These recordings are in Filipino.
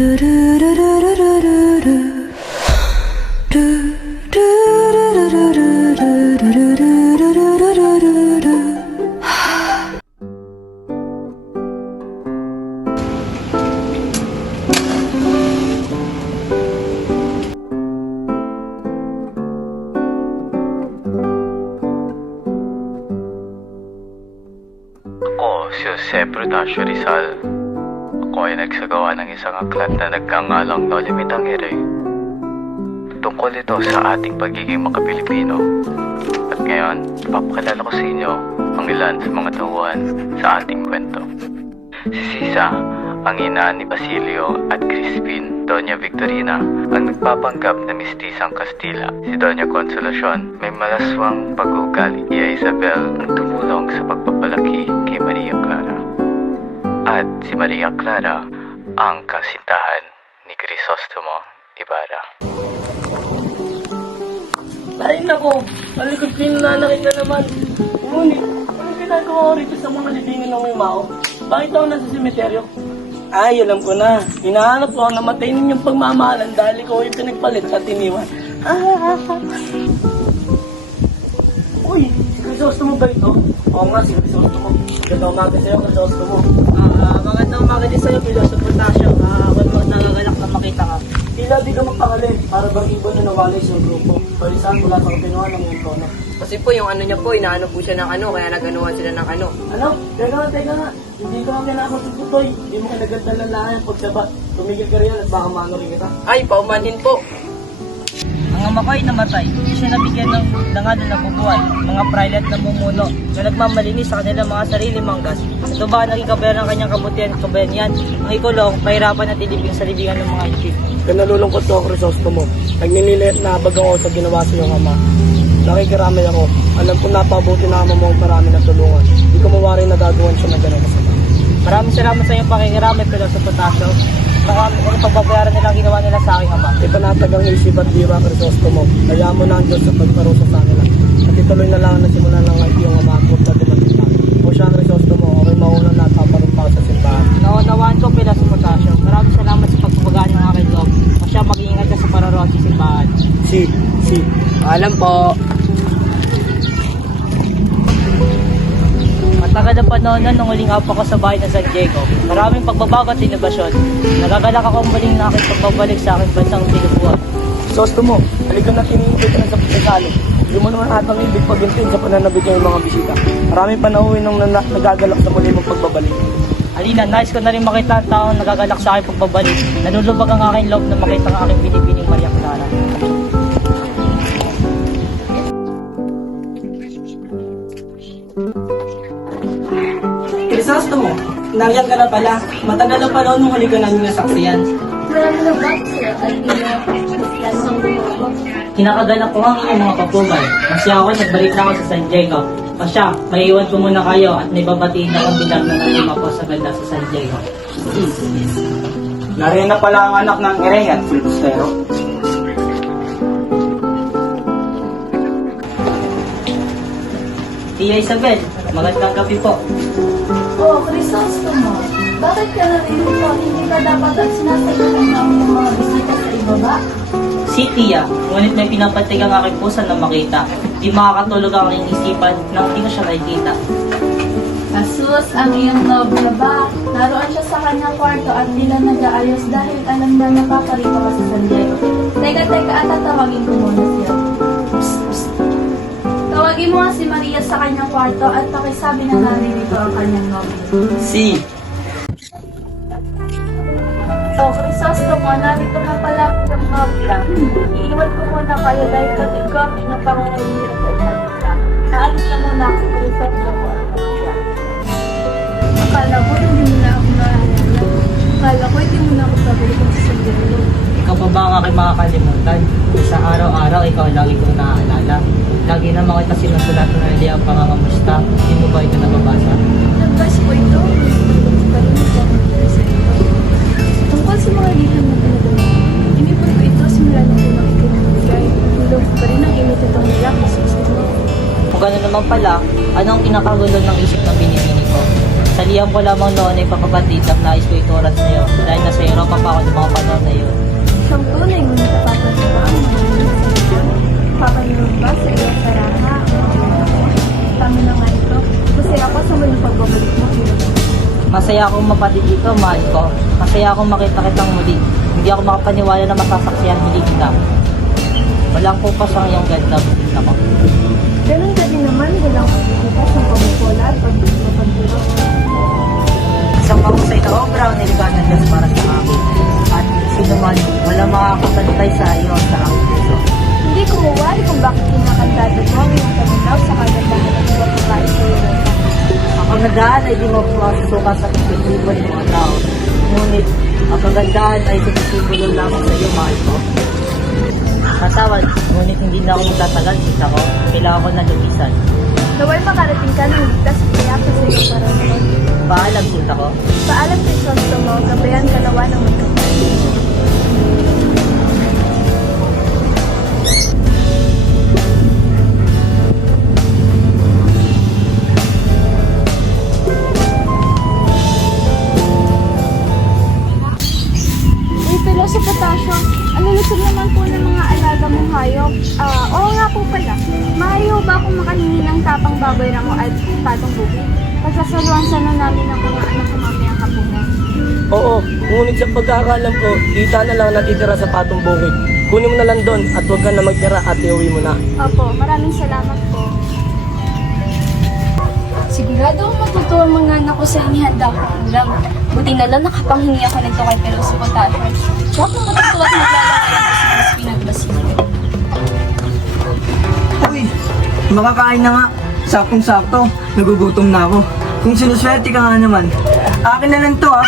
Ako, si Jose Prudencio Rizal. Ako ay nagsagawa ng isang aklat na nagkangalang No Limitang Ere. Tungkol ito sa ating pagiging makapilipino. At ngayon, ipapakilala ko sa inyo ang ilan sa mga tauhan sa ating kwento. Si Sisa, ang ina ni Basilio at Crispin. Doña Victorina, ang nagpapanggap na mistisang Kastila. Si Doña Consolacion, may malaswang pag-uugali. Iya Isabel, ang tumulong sa pagpapalaki kay Maria Clara. At si Maria Clara, ang kasintahan ni Crisostomo Ibarra. Ay nako, malikot ko yung nanakit na naman. Ngunit, anong ginagawa ko rito sa mga libingan ng Mimao? Bakit ako nasa semeteryo? Ay, alam ko na. Hinahanap ko ang namatay ninyong pagmamahalan dahil ikaw yung pinagpalit at iniwan. Uy, si Crisostomo ba ito? Oo nga, si Crisostomo. Magandang umaga sa'yo, Crisostomo. Magandang umaga din sa'yo, Piloso Prudencio. Ako naman nagagalak na makita ka. Tila di ka magpakali, para bang ibon na nawalay sa grupo. Balisan mula sa kapinuhan ng iyong tono. Kasi po yung ano niya po, inaano po siya ng ano, kaya naganuhan sila ng ano. Ano? Teka nga. Hindi ko nga kinakot si Putoy. Hindi mo kinaganda lalahan ang pagsabat. Tumigil ka riyan at baka maano rin kita. Ay, paumanhin po. Ang ama ko ay namatay. Hindi siya nabigyan ng dangal na nabubuhay. Mga private na mumuno na nagmamalinis sa kanilang mga sarili manggas. Ito ba ang naging kabayan ng kanyang kabutihan at kabayanihan? Ang ikulong, pahirapan at ilibing sa libingan ng mga isip. Kaya nalulungkot ko, Crisostomo. Nagninilit na abag ako sa ginawa sa iyong ama. Nakikiramay ako. Alam ko napabuti na ama mo ang marami na tulungan. Hindi ko mawari na gagawin siya na gano'n kasama. Maraming salamat sa iyong pakikiramay, Piloso Prudencio. Ang pagbabayaran nila ang ginawa nila sa aking ama. Ipanatag ang isip at diwa, Crisostomo. Kaya mo na ang Diyos sa pagparusa sa kanila. At ituloy na lang na simulan ng iyong ama at huwag na dumating pa. O siya, Crisostomo, ako'y mauna na at paparumpa sa simbahan. Naunawaan ko, Piloso Prudencio. Maraming salamat sa pagbabagaan ng aking loob. O siya, mag-iingat ka sa pararoon sa simbahan. Si. Alam po. Matagal na panahon na nung huling apa ko sa bahay ng San Diego. Maraming pagbabago at inobasyon. Nagagalak akong muling na aking pagbabalik sa aking bansang tinubuan. Crisostomo, halika na tinihintay ka na sa pagkakalo. Hindi mo naman atang ibig pagintin sa pananabig ng mga bisita. Maraming panahon nung nagagalak sa muli mong pagbabalik. Alina, nais ko na rin makita ang taong nagagalak sa aking pagbabalik. Nanulubag ang aking loob na makita ang aking binibining Maria Clara. Crisostomo, nandiyan ka na pala. Matagal na panahon nung huli ka namin nasaksiyan. Marami na ba sila at ng gumawa? Kinakagalak ko ang inyong mga papugay. Masya ako, nagbalik na ako sa San Diego. Pasya, maiiwan ko muna kayo at may babatiin akong bilang na nalima ko sa ganda sa San Diego. Nariyan na pala ang anak ng Erey at Filibustero. Tia Isabel, magandang gabi po. Oh, Crisostomo, bakit ka naririto? Hindi ka dapat at sinasagutan namin ng mga bisita sa ibaba? Si Tia, ngunit may pinapatig ang aking puso na makita. Di makakatulog ang aking isipan nang hindi ko siya nakikita. Asus, ang iyong nobya ba? Naroon siya sa kanyang kwarto at tila nag-aayos dahil alam na napaparito ka sa San Diego. Teka, at tatawagin ko muna siya. Tawagin mo nga si Maria sa kanyang kwarto at pakisabi na naririto ang kanyang nobya. Si. So, Crisostomo, narito na pala ang nobya. Iiwan ko muna kayo dahil kapit ko ng pangungulira sa isa. Naalis na muna ako, Crisostomo. Akala ko hindi mo na ako naalala. Akala ko hindi mo na ako pabalikan sa Sandiego. Ikaw pa ba ang aking makakalimutan? Sa araw-araw, ikaw lagi kong naaalala. Lagi naman kita sinusulatan na hindi ang pangangamusta. Hindi mo ba ito nababasa? Nag-bus ko ito. Tungkol sa mga lilang na pinagawa, inipon ko ito simula na ito makikinabigay. Tulog pa rin ang init itong nila, Crisostomo. Kung gano'n naman pala, ano ang kinakagulo ng isip ng binibini ko? Salihan ko lamang noon ay papapatid ang nais ko ituran sa'yo dahil nasa Europa pa ako ng mga panahon na yun. Siyang tunay, ngunit napapanibang. Papanibang ba sa iyong saraha? Tama na nga ito. Kasi ako sa muling pagbabalik mo. Masaya akong mapatid dito, mahal ko. Masaya akong makita kitang muli. Hindi ako makapaniwala na masasaksihan hindi kita. Walang kupas ang iyong ganda, butit ako. Ganun ka din naman, walang pagkita sa pamukula at pagpapagduro. Isang mahusay na obra ang niligaw ng Diyos para sa akin. At sino man, walang makakapantay sa iyo sa aking puso. Hindi ko mawari kung bakit kinakantado mo ang iyong panunaw sa kagandahan ng ibang babae sa iyo. Ang kagandahan ay di mapasusukat sa pagkisibo ng mga tao. Ngunit, ang kagandahan ay sumisibulo lamang sa iyo, mahal ko. Katawad, ngunit hindi na ako magtatagal, kita ko. Kailangan ko na lumisan. Naway makarating ka ng ligtas at kaya ka sa iyong paranoon. Paalam, kita ko. Paalam kay Sostomo, gabayan ka nawa ng magkapal. Pero sa potasyo, ano lusog naman po ng mga alaga mong hayop? Oo nga po pala. Maayo ba akong makahingi ng tapang baboy na mo at patong bukid? Pagsasaluhan sana namin ng mga anak ko mamayang kapunan. Oo, ngunit sa pagkakalam ko, kita na lang natitira sa patong bukid. Kunin mo na lang doon at huwag ka na magtira at iuwi mo na. Opo, maraming salamat po. Sigurado akong matutuwa ang mga anak ko sa inihanda ko ulam. Buti na lang nakapanghingi ako nito kay Pelosi Potasio. Siya akong matutuwa at maglalagay ako sa crispy ng basilio. Uy, makakain na nga. Saktong-sakto. Nagugutom na ako. Kung sinuswerte ka nga naman, akin na lang to ha.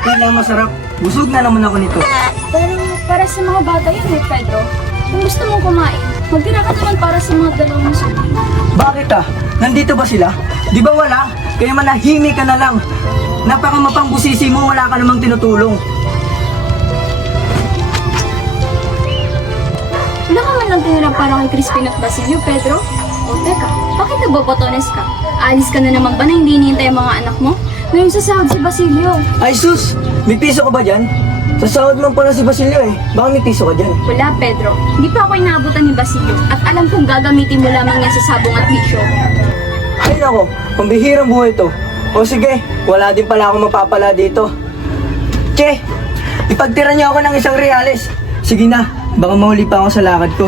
Kailang masarap. Busog na naman ako nito. Pero para sa mga bata yun eh, Pedro. Kung gusto mong kumain, magtira ka naman para sa mga dalawang suki. Bakit ah? Nandito ba sila? Di ba wala? Kaya manahimik ka na lang. Napakamapang-busisi mo, wala ka namang tinutulong. Wala ka man lang tinirang para kay Crispin at Basilio, Pedro? O teka, bakit nagbobotones ka? Aalis ka na naman ba na hindi hinihintay ang mga anak mo? Ngayon sa sahod si Basilio. Ay sus, may piso ka ba dyan? Sa sahod mo pala si Basilio eh. Baka may piso ka dyan. Wala, Pedro. Hindi pa ako inaabutan ni Basilio at alam kong gagamitin mo lamang yan sa sabong at bisyo. Ay nako, pambihirang buhay to. O sige, wala din pala akong mapapala dito. Che, ipagtira niyo ako ng ₱1. Sige na, baka mahuli pa ako sa lakad ko.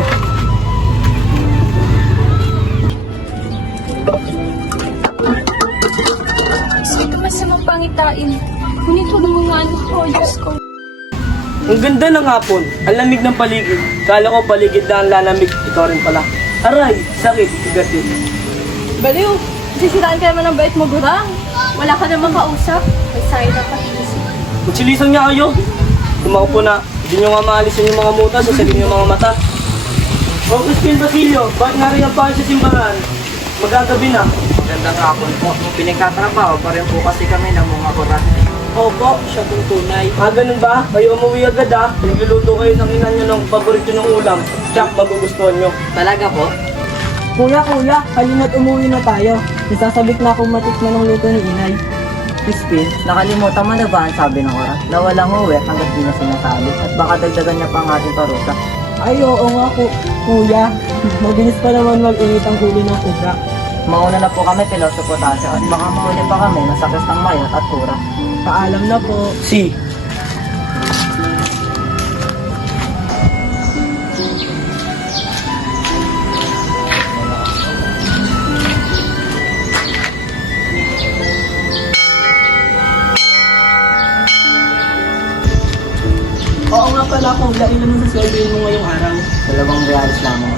Sino masamang pangitain? Ngunit huwag mo nga anak ko, Diyos ko. Ang ganda ng hapon, ang lamig ng paligid. Kala ko paligid na ang lalamig, ikaw rin pala. Aray, sakit, bigat yun. Baliw, sisiraan ka naman ng bait mo, Gurang. Wala ka namang kausap. May sayang na pakiisip. Magsilisan niya kayo. Kumaupo na, hindi nyo nga maalisin yung mga muta, sasalin yung mga mata. O, Crispin Basilio, bakit nariyan pa kayo sa simbahan? Magagabi na. Magandang hapon po. Pinagtatrabaho pa rin po kasi kami ng mga kurat. Opo, siya pong tunay. Ganun ba? Kayo umuwi agad Nagluluto kayo ng ina nyo ng paborito ng ulam. Tiyak, magugustuhan nyo. Talaga po? Kuya, halina't umuwi na tayo. Nasasabik na akong matikman ng luto ni Inay. Crispin, nakalimutan mo na ba ang sabi ng oras na walang uwi hanggat di na sinasabi at baka dagdagan niya pa ang ating parusa? Ay, oo nga po, kuya. Mabilis pa naman mag-init ang huli ng kubra. Mauna na po kami, Peloso Potasio, at baka mahuli pa kami ng sakit ng mayot at tura. Paalam na po. Si. Oo nga pala, kuya. Ilan mo sasabihin mo ngayong araw? $2 lamang.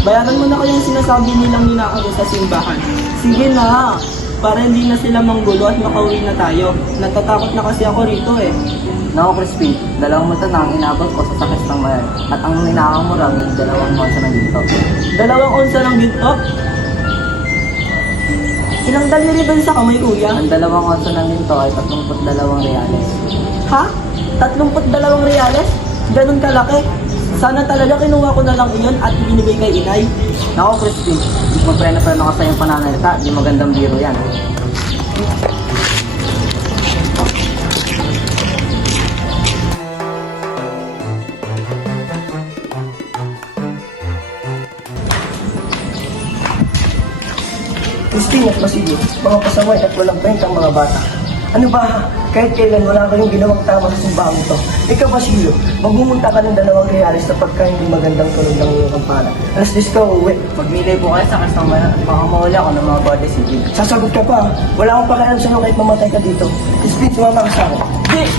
Bayaran mo na kayong sinasabi nilang ninakago sa simbahan. Sige na, para hindi na sila manggulo at makauwi na tayo. Natatakot na kasi ako rito eh. Naku, Crispin, 2 mata na ang inabot ko sa sakit ng mayot at ang ninakaw mo raw yung 2 onsa ng ginto. 2 onsa ng ginto? Ilang daliri ba sa kamay, kuya? Ang 2 onsa ng ginto ay $32. Ha? 32 reales? Ganun kalaki? Sana talaga kinuha ko na lang iyon at ibinigay kay inay. Naku, Crispin, magpreno pa naman kasi yung pananalita, di magandang biro yan. Christine at Basilio, mga pasaway at walang kwentang mga bata. Ano ba? Kahit kailan wala kayong ginawang tama sa simbahan ito. Ikaw, Basilio, magbumunta ka ng 2 reales na pagka hindi magandang tunog ng iyong kampana. Alas 10 ka uuwi. Magbili po kayo sa customer at baka mawala ako ng mga body civil. Sasagot ka pa. Wala akong pakialam sa'yo kahit mamatay ka dito. Christine, sumama ka sa akin.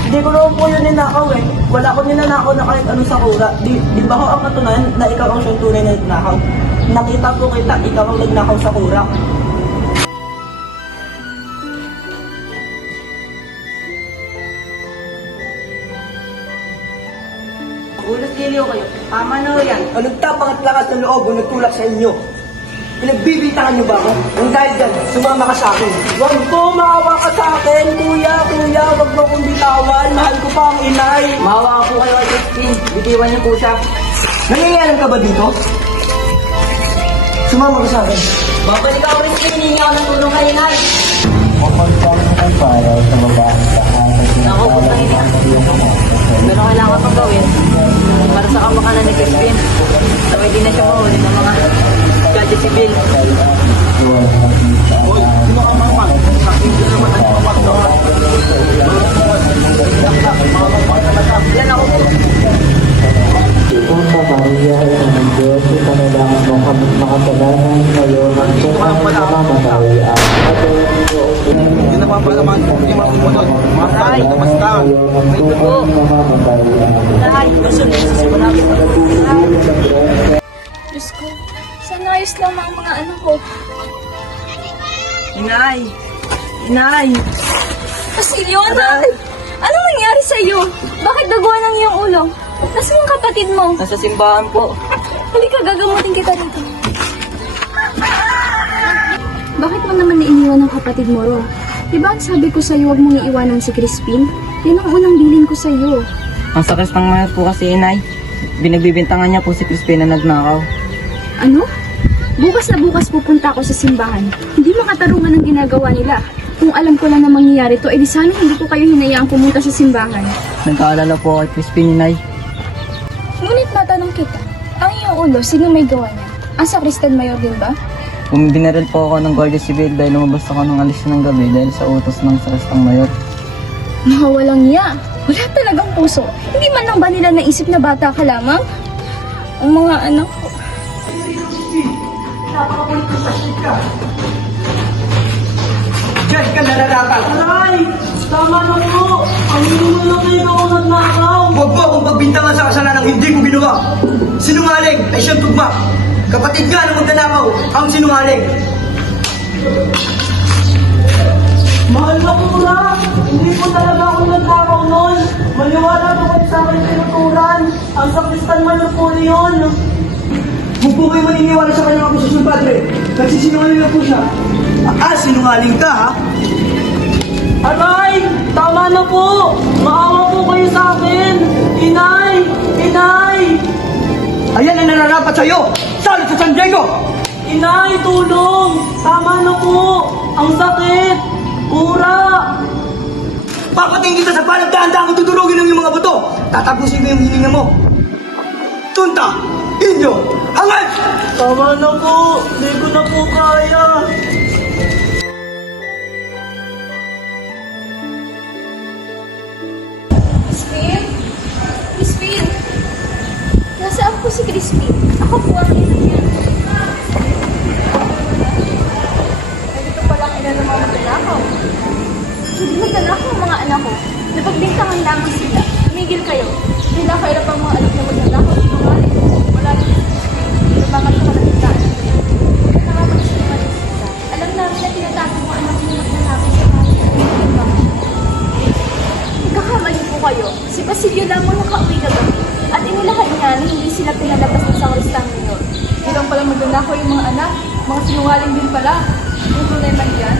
Di ko naman po yun ninakaw eh. Wala ko ninanakaw na kahit ano sa kura. Di ba ko ang katunayan na ikaw ang siyang tunay na nagnakaw? Nakita po kita, ikaw ang nagnakaw sa kura. Ulat giliw kayo. Tama na ho yan. Anong tapang at lakas ng loob ang nagtulak sa inyo? Pinagbibintangan niyo ba ako? Ang dahil dyan, sumama ka sa akin. Wag po, maawa ka sa akin. Kuya, wag mo kong bitawan. Mahal ko pa ang inay. Mawa po kayo kay Christine. Bitiwan niyo po siya. Nangyayari ka ba dito? Sumama ka sa akin. Babalik ako Christine. Hindi ako ng tulong kay inay. Naku po sa inyo. Pero kailangan pang gawin para sa kamakanan ni Christine. So hindi na siya mahuli ng mga gadget civil. Yan ako po. Santa Maria, ina ng Diyos, ipanalangin mo kami makasalanan ngayon at kung ang mamamatay at katulad mo Hindi napapalaman kung hindi makumunod. Maray, kamusta? ngayon at kung ang mamamatay. Diyos ko, sana ayos lang ang mga anak ko. Inay! Inay! Basilio, anak! Anong nangyari sa'yo? Bakit daguan ang iyong ulo? Nasaan yung kapatid mo? Nasa simbahan po. Halika, gagamutin kita dito. Bakit mo naman nainiwan ng kapatid mo, Ro? Diba ang sabi ko sa'yo, huwag mong iiwanan si Crispin? Yan ang unang bilin ko sa'yo. Ang sakit ng mayat po kasi inay. Binagbibintangan niya po si Crispin na nagnakaw. Ano? Bukas na bukas pupunta ako sa simbahan. Hindi makatarungan ang ginagawa nila. Kung alam ko lang na mangyayari to, edi sana hindi ko kayo hinayaang pumunta sa simbahan. Nagkaalala po kay Crispin inay. Ngunit matanong kita, ang iyong ulo, sino may gawa niya? Ang sakristan mayor din ba? Binaril po ako ng Guardia Civil dahil lumabas ako ng alis ng gabi dahil sa utos ng Sarastang Mayor. Mga walang niya. Wala talagang puso. Hindi man lang ba nila naisip na bata ka lamang? Ang mga anak ko. Diyan ka nararapat. Inay! Tama na po! Ang inuman na ikaw ang nagnakaw! Huwag mo akong pagbintangan sa kasalanang hindi ko ginawa. Sinungaling ay siyang tugma. Kapatid nga ng magnanakaw ang sinungaling. Mahal na kura! Hindi po talaga ako nagnakaw nun! Maniwala po kayo sa akin tinuturan! Ang sakristan man po yun! Huwag po kayo maniniwala sa kanyang akusasyon, Padre. Nagsisinungaling na po siya. Sinungaling ka, ha? Aray! Tama na po! Maawa po kayo sa akin! Inay! Inay! Ayan ang nararapat sa'yo! Salot sa San Diego! Inay, tulong! Tama na po! Ang sakit! Kura! Papating kita sa palagdaan-daan ko tutulogin ng iyong mga buto! Tatapusin ko yung hininga mo! Tunta! Inyo! Hangad! Tama na po! Hindi ko na po kaya! Crispin? Crispin? Nasaan po si Crispin? Ako po ang ina niya. Dito palang ina ng mga magnanakaw. Hindi magnanakaw ang mga anak ko. Napagbintangan lamang sila. Tumigil kayo. Hindi na kayo pang mga anak na magnanakaw. Sinungaling. Wala rin si Crispin. Lumangat sa kalagitnaan. Kaya nakapagsinungaling sila. Alam namin na tinatago mga anak mo magnanakaw sa mga nagkakamali po kayo. Si Basilio lamang nakauwi na gabi. At inilahad niya na hindi sila pinalabas ng sakristang minor. Hindi lang pala magnanakaw yung mga anak. Mga sinungaling din pala. Yung problema niyan,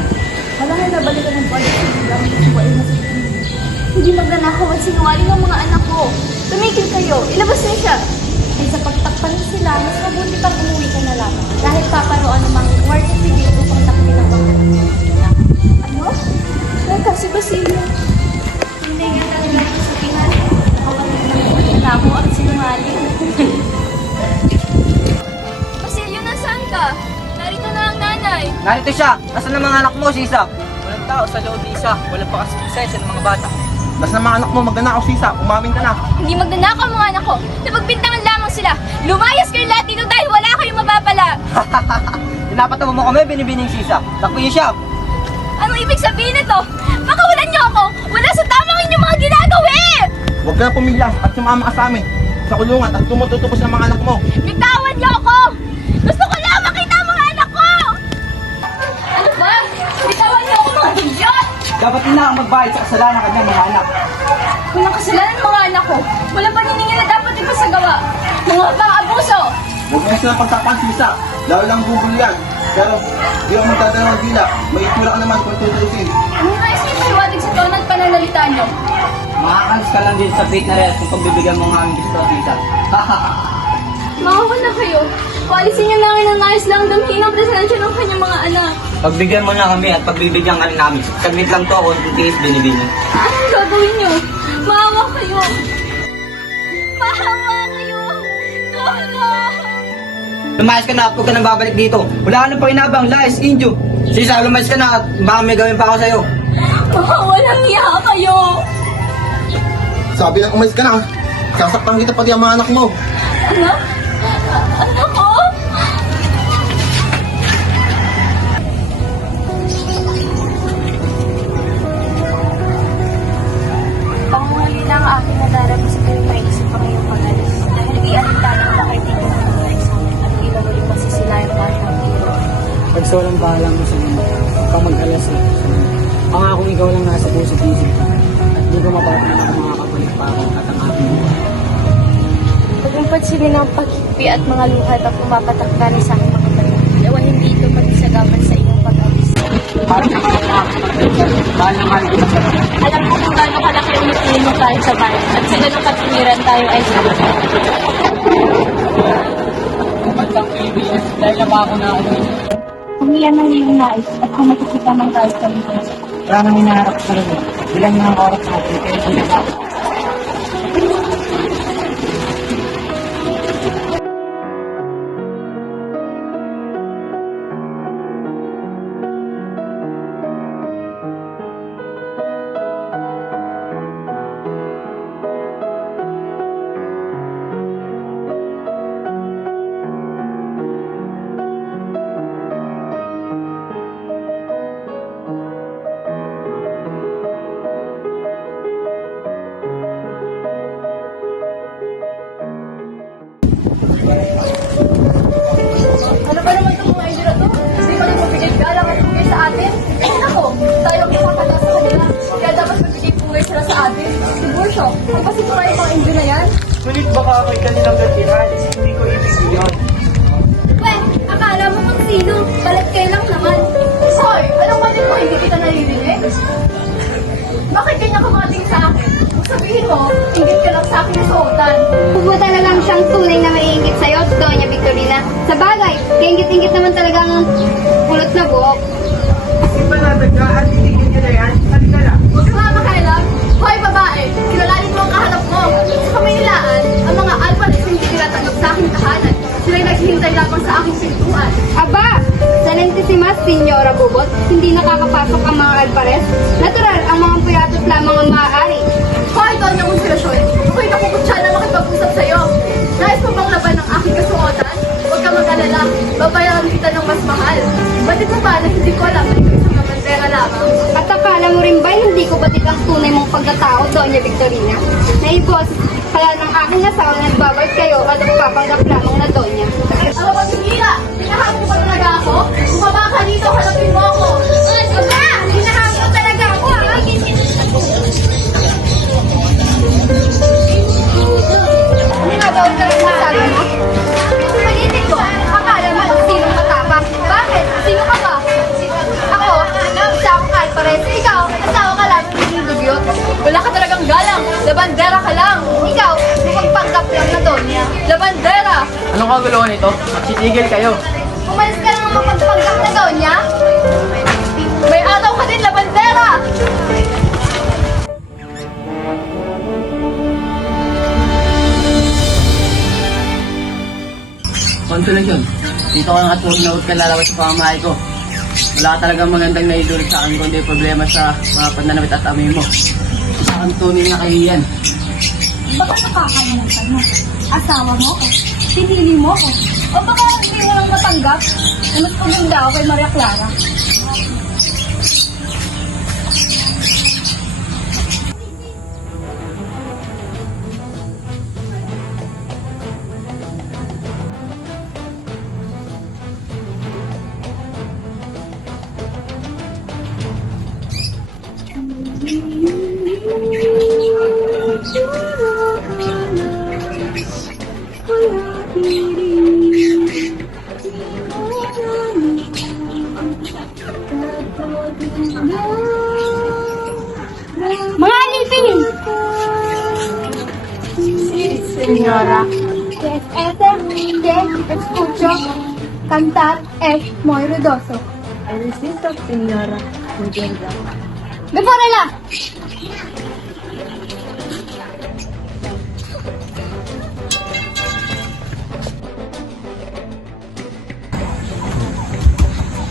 malaki na balikan ng body lang suwain na sa hindi magnanakaw at sinungaling ng mga anak ko. Tumigil kayo. Ilabas niya siya. Ay sa pagtakpan sila, mas mabuti pang umuwi ka na lang. Dahil paparoon ng mga guardia civil upang takpin ang mga anak. Ano? bahay? Narito siya. Nasaan ang mga anak mo, Sisa? Walang tao sa loob ni isa. Walang pa kasi lisensya ng mga bata. Basta mga anak mo, magnanakaw sisa, umamin ka na. Hindi magnanakaw ang mga anak ko. Napagbintangan lamang sila. Lumayas kayo lahat dito dahil wala kayong mapapala. Tinapatawa mo kami, binibining Sisa. Takbo niyo siya. Anong ibig sabihin nito? Pakawalan niyo ako! Wala sa tamang inyong mga ginagawi! Huwag ka na pumilya at sumama ka sa amin. Sa kulungan at tumututubos ng mga anak mo. Bitawan niyo ako! Gusto ko lang makita ang mga anak ko! Ano ba? Bitawan niyo ako mga dugyot! Dapat nila ang magbayad sa kasalanan ng kanyang mga anak. Walang kasalanan ng mga anak ko. Walang paniningil na dapat ipasagawa. Mga pang-abuso! Huwag mo silang pagtapan sisa. Lalo lang bubul yan. Pero, di ako magdadala ng dila. May itura ka naman kung tutusin. Ano nais niyo paliwanag sa tono at pananalita niyo? Makakalis ka lang din sa fate na rin kung pagbibigyan mo ng aming gusto, Sisa. Makawa na kayo. Paalisin niyo namin ang nais lang damhin ang presensya ng kanyang mga anak. Pagbigyan mo na kami at pagbibigyan ka rin namin. Saglit lang to ako, titiis binibini. Anong gagawin niyo? Maawa kayo. Maawa kayo. Tulong! Lumayas ka na at huwag ka nang babalik dito. Wala ka nang pakinabang, Lais, Indio. Sisa, lumayas ka na at baka may gawin pa ako sa'yo. Walang iya kayo. Sabi lang umalis ka na. Sasaktan kita pati ang mga anak mo. Anak? Anak ko? Panghuli na ang aking nadarama sa kanyang maisip ang iyong pag-alis. Dahil ialintana ang lakay din yung mga examen at ilawali masisilayan pa ang hero. Pagsawalang bahala mo sa mundo. Huwag kang mag-alas eh. Pangakong ikaw lang nasa puso't isip ka. At di ko mapapala ako makakabalik pa ako at ang aking buhay. Paglumpad sila ng paghipi at mga luha at pumapatakdali sa aking mga tayo. Ewan hindi ito magsagaman sa iyong pag-alis. Alam ko kung gaano kalaki ang natin mo tayo sa bayan at sila ng katiniran tayo ay sila. Kapag kaibigan, dahil na ba ako na ano? Umiyan ng iyong nais at kung makikita man tayo sa mundo. Wala nang hinaharap sa rin. Bilang mga oras natin, kaya hindi na ako. Ano ba naman itong mga idol na to? Hindi pa rin magbigay galang at bugay sa atin? Ako, tayo ang kakala sa kanila. Kaya dapat magbigay bugay sila sa atin. Siguro siya, kung kasi ito yung mga idol na yan. Ngunit baka ako'y kanilang gantihan, hindi ko ibig yun. Pweh, akala mo kung sino? Balat kayo lang naman. Hoy, anong malit mo? Hindi kita naririnig? Bakit ganyan ka makating sa akin? Kung sabihin mo, ingit ka lang sa akin na suotan. Pupunta na lang siyang tunay na maiingit sa'yo, Doña Victorina. Sa bagay, kaingit-ingit naman talaga ang pulot na buhok. Di ba natagka at itigil nyo na yan? Halika lang. Huwag ka nga makailang. Hoy, babae, kilalanin mo ang kahanap mo. Sa Kamaynilaan, ang mga alpalis hindi tinatanggap sa aking tahanan. Sila'y naghihintay lamang sa aking pintuan. Aba, sa Lentisimas, Senyora Bubot, hindi nakakapasok ang mga alpares. Natural, ang mga puyatot lamang ang maaari. Hoy, Doña Consolacion, ako'y nakukutsa na makipag-usap sa'yo. Nais mo bang laban ng aking kasuotan? Huwag ka mag-alala, babayaran kita ng mas mahal. Batid mo ba na hindi ko alam na ikaw isang kamantera lamang? At akala mo rin ba hindi ko batid ang tunay mong pagkatao, Doña Victorina? Naibos, kaya ng aking asawa nagbabait kayo at nagpapanggap lamang na Doña. Ano ba, Sigila? Hinahanap mo ba talaga ako? Bumaba ka dito, hanapin mo ako. Aba! Hinahanap mo talaga ako, ha? Ano nga daw ka rin masabi mo? Pag-ibig ko, akala mo kung sino matapang. Bakit? Sino ka ba? Ako, isa akong alpares. Ikaw, asawa ka lang ng dugyot. Wala ka talagang galang. Labandera ka lang. Ikaw, mapagpanggap lang na Doña. Labandera! Anong kaguluhan nito? Magsitigil kayo. Umalis ka lang mapagpanggap na Doña. May araw ka din, labandera! Consolation, dito ka nga at huwag na huwag ka lalabas sa pamamahay ko. Wala talagang magandang naidulot sa akin kundi problema sa mga pananamit at amoy mo. Isa kang tunay na kahiyan. Baka nakakalimutan mo. Asawa mo ko. Pinili mo ko. O baka hindi mo lang natanggap na mas paganda ako kay Maria Clara. Mga alipin! Señora. Te escucho cantar es muy ruidoso. Necesito, señora. Muy bien, ¡Ve por allá!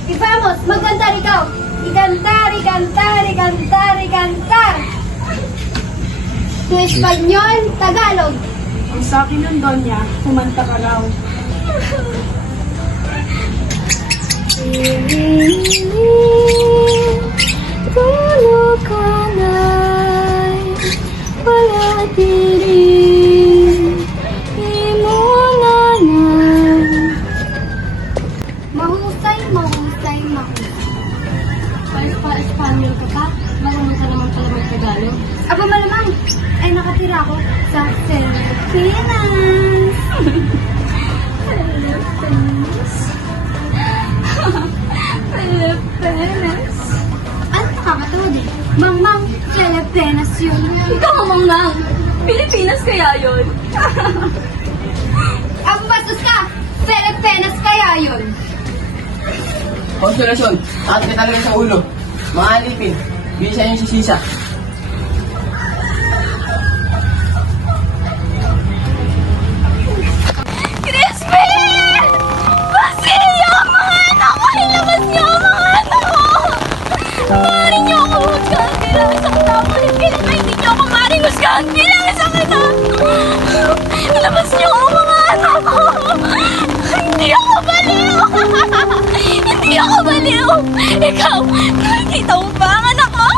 Y vamos, magkantar ikaw! Ikantar, ikantar, ikantar, ikantar! Tu Espanyol, Tagalog. Ang sa akin ng Donya, kumanta ka raw. Mahusay, mahusay, mahusay. Pa-Espanyol ka pa? Marunong ka naman pala mag-Tagalog. Aba malamang, ay nakatira ako sa Pilipinas. Pilipinas. Ano nakakatawa din? Mang-mang, Pilipinas yun. Ikaw ang mang-mang. Pilipinas kaya yun? Ang bastos ka! Pilipinas kaya yun? Konsolasyon, at ka talaga sa ulo. Mga alipin, bisa yung sisisa. Crispin! Basilio! Mga anak ko! Ilabas niyo ang mga anak ko! Maaari niyo ako husgahan bilang isang tamulit kailangan hindi niyo ako maaaring husgahan bilang isang ina! Ilabas niyo ang mga anak ko! Hindi ako baliw! Hindi ako baliw! Ikaw! Nakikita mo ba ang anak ko?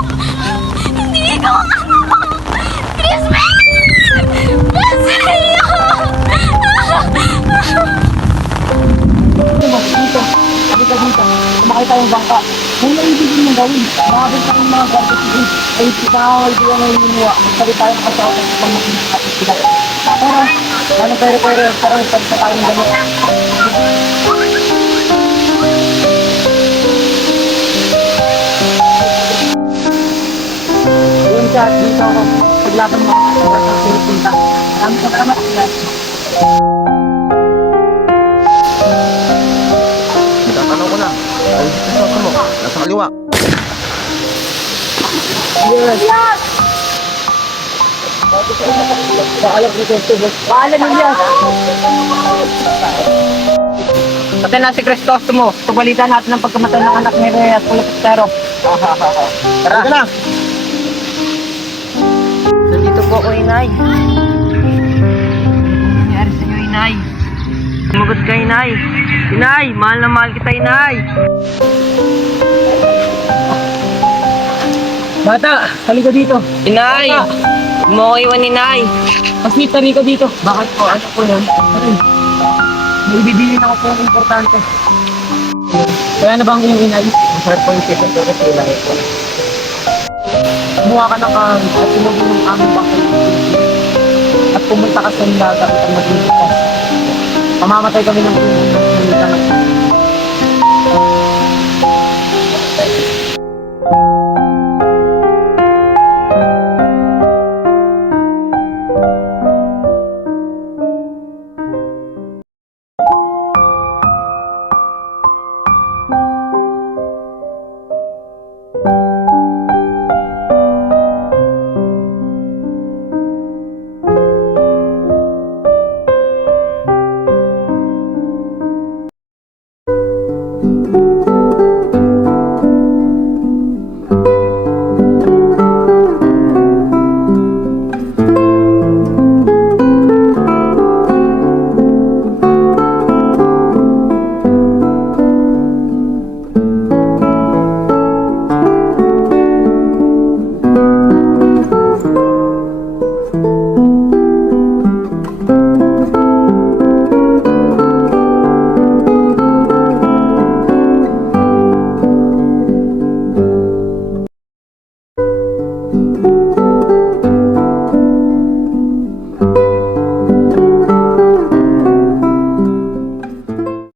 Hindi ikaw ang anak ko! Crispin! Basilio! Dito, sabi ka dito, kumakita tayong bangka. Kung naibigin mong gawin, makabit ka ng mga garbage ay ikawal di ka ngayon minuwa. Magsabi tayo ng kasawa sa pang makinakapit sila. Pero, ano pero, parang pagsa tayo ng gamot. Yun siya, dito ako, paglaban mo ako sa Pilipinas. Maraming salamat sila. Tatanong ko lang. Ay, ito mo. Nasa kaliwa. Paalam ni Cristo. Paalam niya. Pati na si Cristostomo. Tubalitan natin ang pagkamatay ng anak ni Rhea at Pulipistero. Tara ka na. Nandito po ako, Inay. Ano nangyari sa inyo, Inay? Sumagot ka, Inay. Inay, mahal na mahal kita, Inay. Bata, halika dito. Inay! Huwag mo ko iwan, Inay. Paslit, halika dito. Bakit po? Ano po yun? May ibibilin ako po yung importante. Kaya na bang yung Inay? Masarap po yung second ko kasi ilang ito. Kumuha ka ng kahit at sinubin ng aming bakal. At pumunta ka sa dagat at magiging ka. Pamamatay kami ng pinag